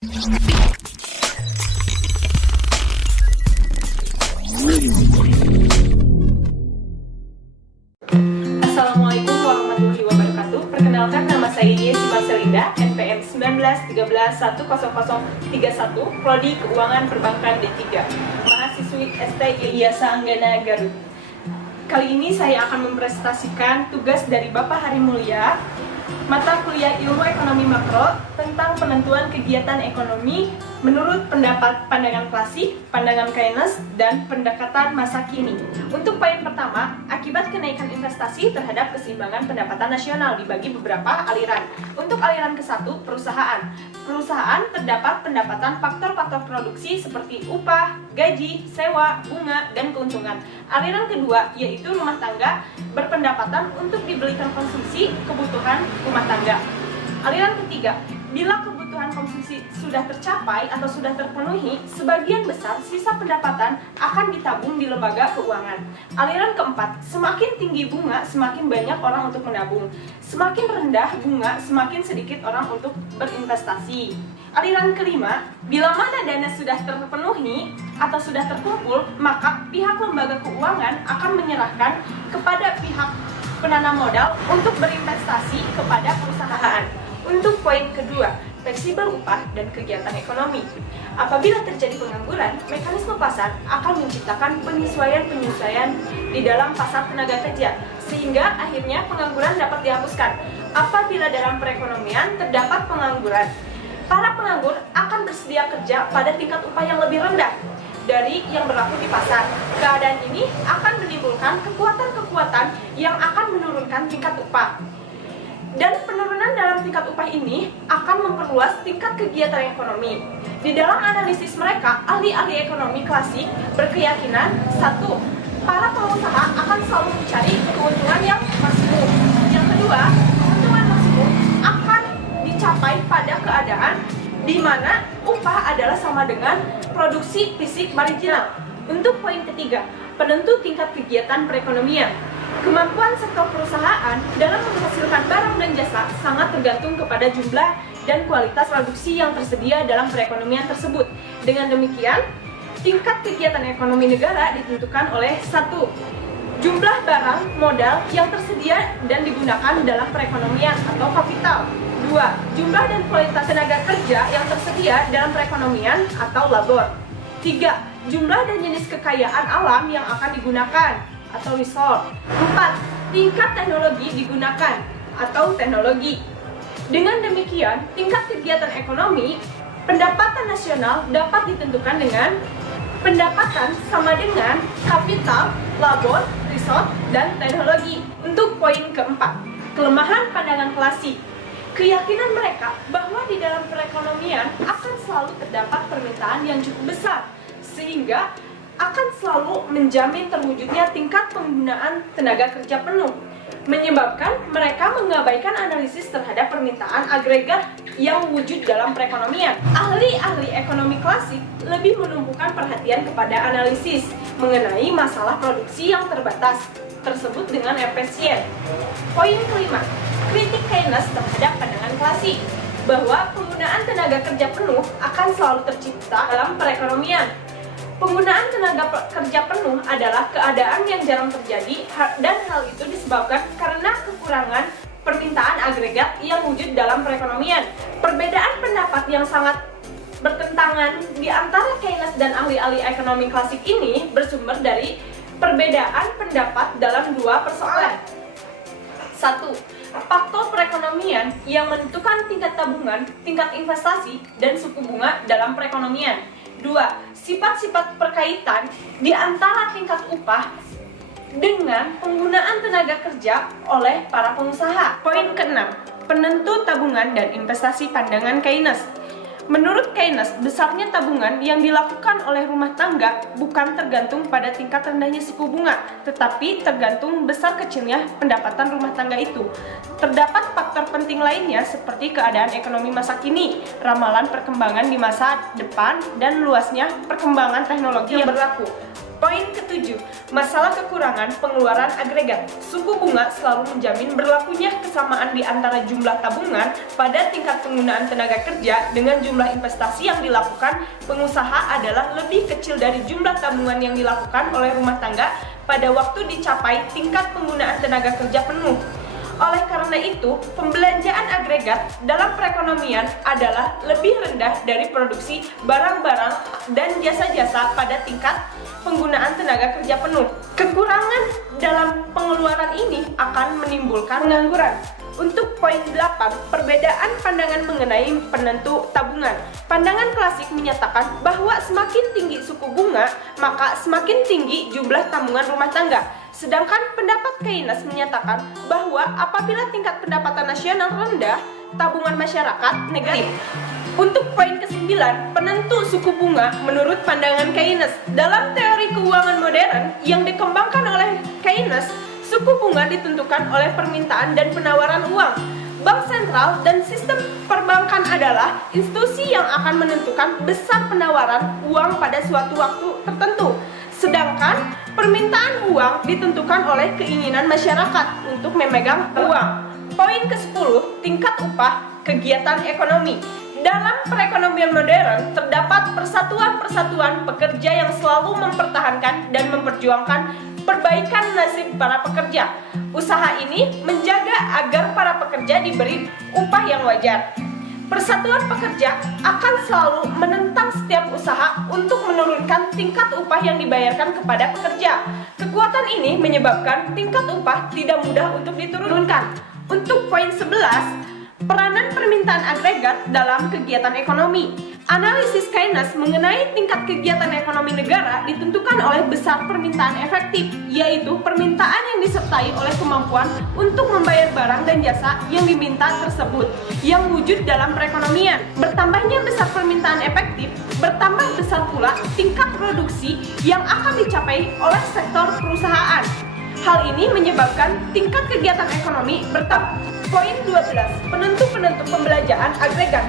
Assalamualaikum warahmatullahi wabarakatuh. Perkenalkan, nama saya Yesi Marcelinda, NPM 1913100031, Prodi Keuangan Perbankan D3, mahasiswi ST Yayasan Anggana Garut. Kali ini saya akan mempresentasikan tugas dari Bapak Hari Mulya, mata kuliah Ilmu Ekonomi Makro tentang penentuan kegiatan ekonomi menurut pendapat pandangan klasik, pandangan Keynes, dan pendekatan masa kini. Untuk poin pertama, akibat kenaikan investasi terhadap keseimbangan pendapatan nasional dibagi beberapa aliran. Untuk aliran ke-1, perusahaan. Perusahaan terdapat pendapatan faktor-faktor produksi seperti upah, gaji, sewa, bunga, dan keuntungan. Aliran kedua yaitu rumah tangga berpendapatan untuk dibelikan konsumsi kebutuhan rumah tangga. Aliran ketiga, bila kebutuhan konsumsi sudah tercapai atau sudah terpenuhi, sebagian besar sisa pendapatan akan ditabung di lembaga keuangan. Aliran keempat, semakin tinggi bunga, semakin banyak orang untuk menabung. Semakin rendah bunga, semakin sedikit orang untuk berinvestasi. Aliran kelima, bila mana dana sudah terpenuhi atau sudah terkumpul, maka pihak lembaga keuangan akan menyerahkan kepada pihak penanam modal untuk berinvestasi kepada perusahaan. Untuk poin kedua, fleksibel upah dan kegiatan ekonomi. Apabila terjadi pengangguran, mekanisme pasar akan menciptakan penyesuaian-penyesuaian di dalam pasar tenaga kerja, sehingga akhirnya pengangguran dapat dihapuskan. Apabila dalam perekonomian terdapat pengangguran, para penganggur akan bersedia kerja pada tingkat upah yang lebih rendah dari yang berlaku di pasar. Keadaan ini akan menimbulkan kekuatan-kekuatan yang akan menurunkan tingkat upah. Dan penurunan dalam tingkat upah ini akan memperluas tingkat kegiatan ekonomi. Di dalam analisis mereka, ahli-ahli ekonomi klasik berkeyakinan, satu, para pengusaha akan selalu mencari keuntungan yang maksimum. Yang kedua, keuntungan maksimum akan dicapai pada keadaan di mana upah adalah sama dengan produksi fisik marginal. Untuk poin ketiga, penentu tingkat kegiatan perekonomian. Kemampuan sektor perusahaan dalam menghasilkan barang dan jasa sangat tergantung kepada jumlah dan kualitas produksi yang tersedia dalam perekonomian tersebut. Dengan demikian, tingkat kegiatan ekonomi negara ditentukan oleh satu, jumlah barang modal yang tersedia dan digunakan dalam perekonomian atau kapital. Dua, jumlah dan kualitas tenaga kerja yang tersedia dalam perekonomian atau labor. Tiga, jumlah dan jenis kekayaan alam yang akan digunakan atau resource. 4. Tingkat teknologi digunakan atau teknologi. Dengan demikian, tingkat kegiatan ekonomi pendapatan nasional dapat ditentukan dengan pendapatan sama dengan kapital, labor, resource, dan teknologi. Untuk poin keempat, kelemahan pandangan klasik. Keyakinan mereka bahwa di dalam perekonomian akan selalu terdapat permintaan yang cukup besar, sehingga akan selalu menjamin terwujudnya tingkat penggunaan tenaga kerja penuh, menyebabkan mereka mengabaikan analisis terhadap permintaan agregat yang wujud dalam perekonomian. Ahli-ahli ekonomi klasik lebih menumpukan perhatian kepada analisis mengenai masalah produksi yang terbatas tersebut dengan efisien. Poin kelima, kritik Keynes terhadap pandangan klasik bahwa penggunaan tenaga kerja penuh akan selalu tercipta dalam perekonomian. Penggunaan tenaga kerja penuh adalah keadaan yang jarang terjadi dan hal itu disebabkan karena kekurangan permintaan agregat yang wujud dalam perekonomian. Perbedaan pendapat yang sangat bertentangan di antara Keynes dan ahli-ahli ekonomi klasik ini bersumber dari perbedaan pendapat dalam dua persoalan. Satu, faktor perekonomian yang menentukan tingkat tabungan, tingkat investasi, dan suku bunga dalam perekonomian. Dua, sifat-sifat perkaitan di antara tingkat upah dengan penggunaan tenaga kerja oleh para pengusaha. Poin keenam, penentu tabungan dan investasi pandangan Keynes. Menurut Keynes, besarnya tabungan yang dilakukan oleh rumah tangga bukan tergantung pada tingkat rendahnya suku bunga, tetapi tergantung besar kecilnya pendapatan rumah tangga itu. Terdapat faktor penting lainnya seperti keadaan ekonomi masa kini, ramalan perkembangan di masa depan, dan luasnya perkembangan teknologi yang berlaku. Poin ketujuh, masalah kekurangan pengeluaran agregat. Suku bunga selalu menjamin berlakunya kesamaan di antara jumlah tabungan pada tingkat penggunaan tenaga kerja dengan jumlah investasi yang dilakukan pengusaha adalah lebih kecil dari jumlah tabungan yang dilakukan oleh rumah tangga pada waktu dicapai tingkat penggunaan tenaga kerja penuh. Oleh karena itu, pembelanjaan agregat dalam perekonomian adalah lebih rendah dari produksi barang-barang dan jasa-jasa pada tingkat penggunaan tenaga kerja penuh. Kekurangan dalam pengeluaran ini akan menimbulkan pengangguran. Untuk poin 8, perbedaan pandangan mengenai penentu tabungan. Pandangan klasik menyatakan bahwa semakin tinggi suku bunga, maka semakin tinggi jumlah tabungan rumah tangga. Sedangkan pendapat Keynes menyatakan bahwa apabila tingkat pendapatan nasional rendah, tabungan masyarakat negatif. Untuk poin ke-9, penentu suku bunga menurut pandangan Keynes. Dalam teori keuangan modern yang dikembangkan oleh Keynes, suku bunga ditentukan oleh permintaan dan penawaran uang. Bank sentral dan sistem perbankan adalah institusi yang akan menentukan besar penawaran uang pada suatu waktu tertentu. Sedangkan permintaan uang ditentukan oleh keinginan masyarakat untuk memegang uang. Poin ke-10, tingkat upah kegiatan ekonomi. Dalam perekonomian modern, terdapat persatuan-persatuan pekerja yang selalu mempertahankan dan memperjuangkan perbaikan nasib para pekerja. Usaha ini menjaga agar para pekerja diberi upah yang wajar. Persatuan pekerja akan selalu menentang setiap usaha untuk menurunkan tingkat upah yang dibayarkan kepada pekerja. Kekuatan ini menyebabkan tingkat upah tidak mudah untuk diturunkan. Untuk poin 11, peranan permintaan agregat dalam kegiatan ekonomi. Analisis Keynes mengenai tingkat kegiatan ekonomi negara ditentukan oleh besar permintaan efektif, yaitu permintaan yang disertai oleh kemampuan untuk membayar barang dan jasa yang diminta tersebut, yang wujud dalam perekonomian. Bertambahnya besar permintaan efektif, bertambah besar pula tingkat produksi yang akan dicapai oleh sektor perusahaan. Hal ini menyebabkan tingkat kegiatan ekonomi bertambah. Poin 12, penentu-penentu pembelanjaan agregat.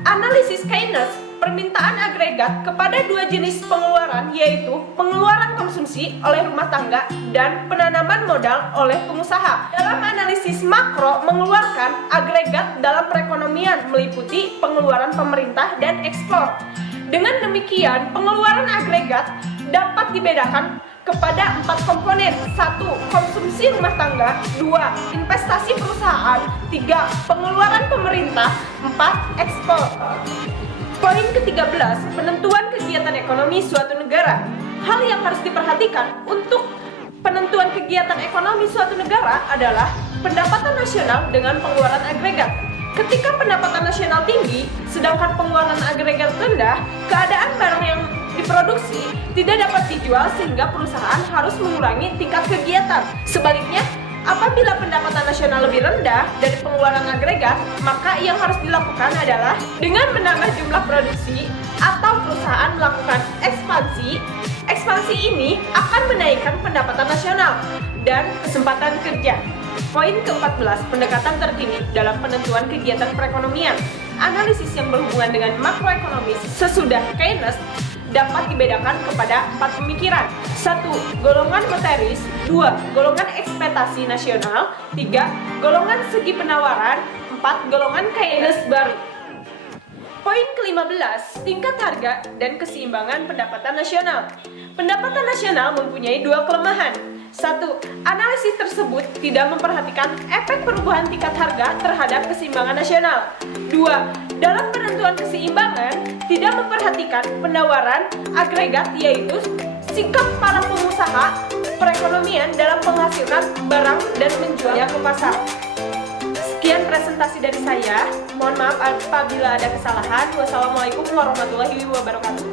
Analisis Keynes, permintaan agregat kepada dua jenis pengeluaran, yaitu pengeluaran konsumsi oleh rumah tangga dan penanaman modal oleh pengusaha. Dalam analisis makro, mengeluarkan agregat dalam perekonomian meliputi pengeluaran pemerintah dan ekspor. Dengan demikian, pengeluaran agregat dapat dibedakan kepada 4 komponen. 1. Konsumsi rumah tangga. 2. Investasi perusahaan. 3. Pengeluaran pemerintah. 4. Ekspor. Poin ke-13, penentuan kegiatan ekonomi suatu negara. Hal yang harus diperhatikan untuk penentuan kegiatan ekonomi suatu negara adalah pendapatan nasional dengan pengeluaran agregat. Ketika pendapatan nasional tinggi, sedangkan pengeluaran agregat rendah, keadaan barang yang diproduksi tidak dapat dijual sehingga perusahaan harus mengurangi tingkat kegiatan. Sebaliknya, apabila pendapatan nasional lebih rendah dari pengeluaran agregat, maka yang harus dilakukan adalah dengan menambah jumlah produksi atau perusahaan melakukan ekspansi. Ekspansi ini akan menaikkan pendapatan nasional dan kesempatan kerja. Poin ke-14, pendekatan terkini dalam penentuan kegiatan perekonomian. Analisis yang berhubungan dengan makroekonomi sesudah Keynes dapat dibedakan kepada 4 pemikiran. 1. Golongan materis. 2. Golongan ekspektasi nasional. 3. Golongan segi penawaran. 4. Golongan Keynes baru. Poin ke-15, tingkat harga dan keseimbangan pendapatan nasional. Pendapatan nasional mempunyai 2 kelemahan. 1. Analisis tersebut tidak memperhatikan efek perubahan tingkat harga terhadap keseimbangan nasional. 2. Dalam penentuan keseimbangan, tidak memperhatikan penawaran agregat, yaitu sikap para pengusaha perekonomian dalam menghasilkan barang dan menjualnya ke pasar. Sekian presentasi dari saya. Mohon maaf apabila ada kesalahan. Wassalamualaikum warahmatullahi wabarakatuh.